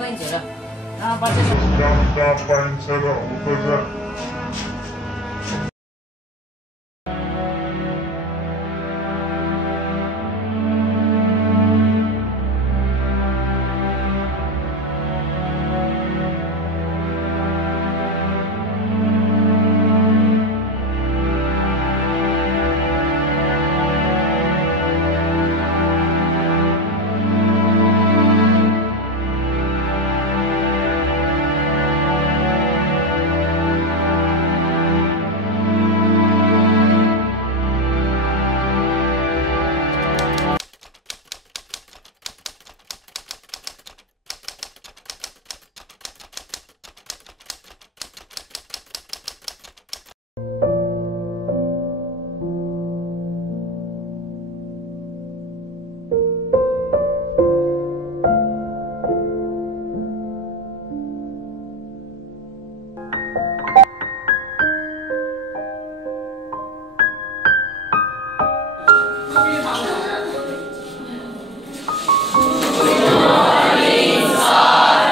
पाइन्छ र पाइन्छ र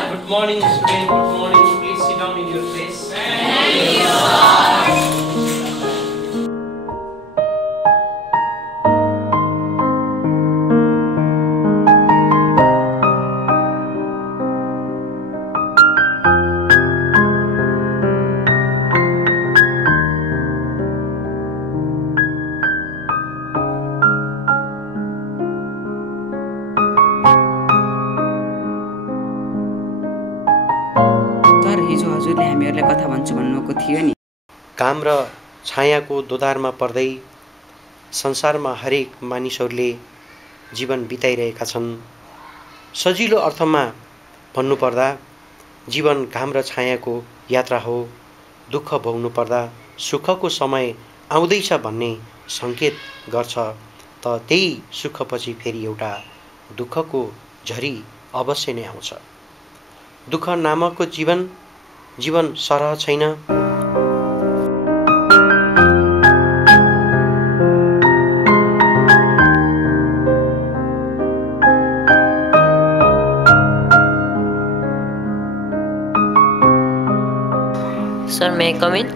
Good morning, student. Good morning. Please sit down in your place. Thank you, sir. हजुरले हामीहरूलाई कथा भन्छु भन्नुभएको थियो नि। घाम र छायाको दोधारमा पर्दै संसारमा हरेक मानिसहरूले जीवन बिताइरहेका छन्। सजिलो अर्थमा भन्नुपर्दा जीवन घाम र छायाको यात्रा हो। दुःख भोग्नु पर्दा सुखको समय आउँदैछ भन्ने सङ्केत गर्छ, त त्यही सुखपछि फेरि एउटा दुःखको झरी अवश्य नै आउँछ। दुःख नामकको जीवन सरह छैन। Sir, may I come in?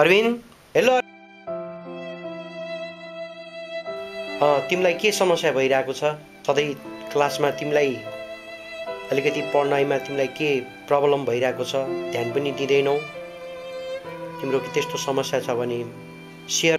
Arvind, hello. तिमीलाई के समस्या भइरहेको छ? सधैँ क्लासमा तिमीलाई अलिकति पढ्नाइमा तिमीलाई के प्रब्लम भइरहेको छ? ध्यान पनि दिँदैनौ। तिम्रो के त्यस्तो समस्या छ भने सेयर।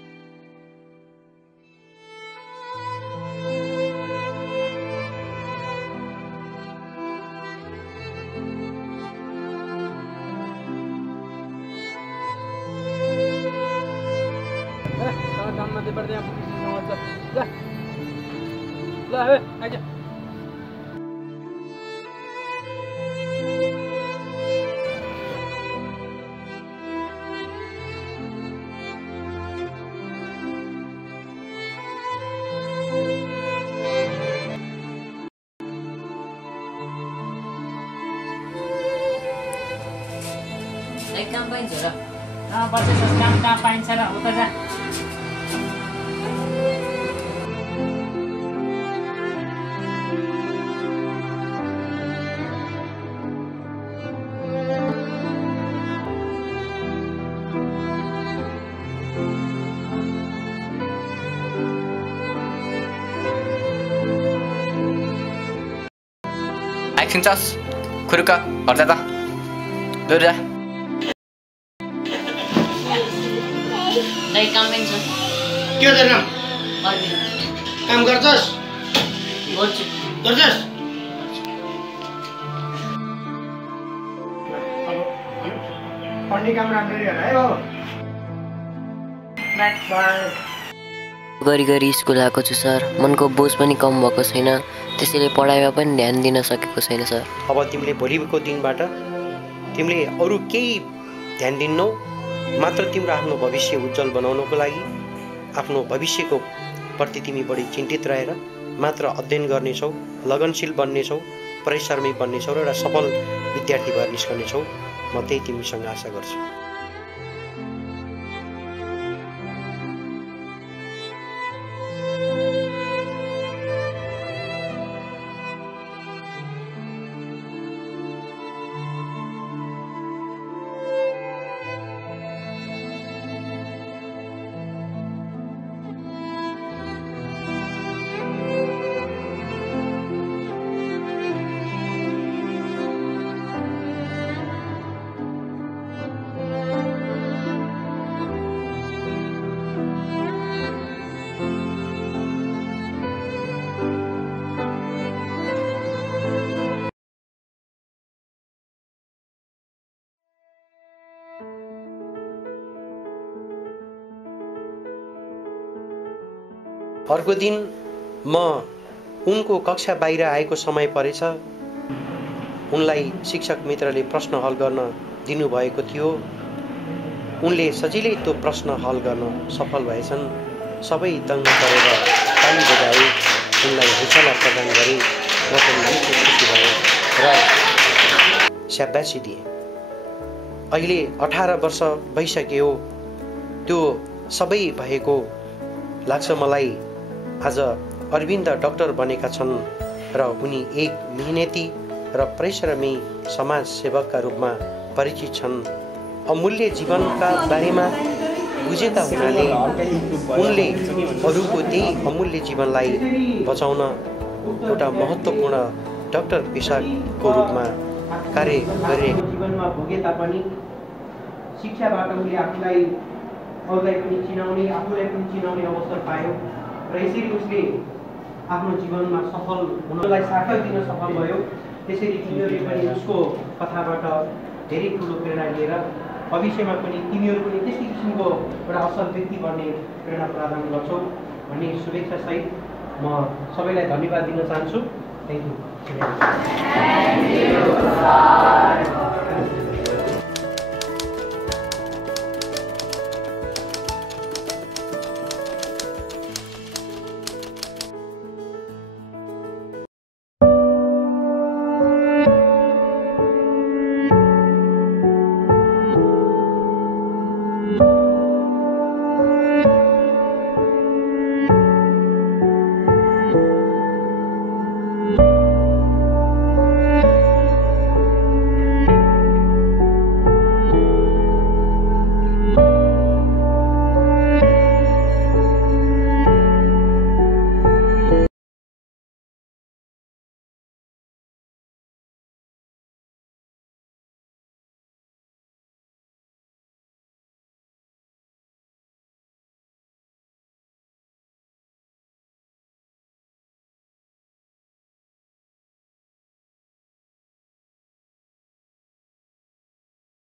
काम पाइन्छ र बच्चा सर काम कहाँ पाइन्छ र उता जा एकछिन चस खुरुका हट्दा त दूर जा दाइ काम पाइन्छ के हो तेरो नाम अर्बिन काम गर्छस् गर्छु गर्छस् पढ्ने काम राम्ररी गर है बाबु बाई गरी गरी स्कुल आएको छु सर मनको बोझ पनि कम भएको छैन त्यसैले पढाइमा पनि ध्यान दिन सकेको छैन सर अब तिमीले भोलिको दिनबाट तिमीले अरू केही ध्यान दिन्नौ मात्र तिम्रो आफ्नो भविष्य उज्जवल बनाउनको लागि आफ्नो भविष्यको प्रति तिमी बढी चिन्तित रहेर मात्र अध्ययन गर्नेछौ लगनशील बन्नेछौ परिश्रमी बन्नेछौ र एउटा सफल विद्यार्थी भएर निस्कनेछौ म त्यही तिमीसँग आशा गर्छु अर्को दिन म उनको कक्षा बाहिर आएको समय परेछ उनलाई शिक्षक मित्रले प्रश्न हल गर्न दिनुभएको थियो उनले सजिलै त्यो प्रश्न हल गर्न सफल भएछन् सबै दङ्ग गरेर ताली बजाए उनलाई हौसला प्रदान गरे म पनि निकै खुसी भएँ र स्याबासी दिएँ अहिले 18 वर्ष भइसक्यो त्यो सबै भएको लाग्छ मलाई आज अरविन्द डाक्टर बनेका छन् र उनी एक मेहनती र परिश्रमी समाज सेवकका रूपमा परिचित छन् अमूल्य जीवनका बारेमा बुझेका हुनाले उनले अरूको त्यही अमूल्य जीवनलाई बचाउन एउटा महत्त्वपूर्ण डाक्टर पेसाको रूपमा कार्य गरिरहेको जीवनमा भोगे तापनि शिक्षाबाट उनले आफूलाई अरूलाई पनि चिनाउने आफूलाई पनि चिनाउने अवसर पायो र यसरी उसले आफ्नो जीवनमा सफल हुनलाई सार्थक दिन सफल भयो त्यसरी तिमीहरूले पनि उसको कथाबाट धेरै ठुलो प्रेरणा लिएर भविष्यमा पनि तिमीहरू पनि त्यस्तै किसिमको एउटा असल व्यक्ति बन्ने प्रेरणा प्रदान गर्छौ भन्ने शुभेच्छासहित म सबैलाई धन्यवाद दिन चाहन्छु थ्याङ्क यू you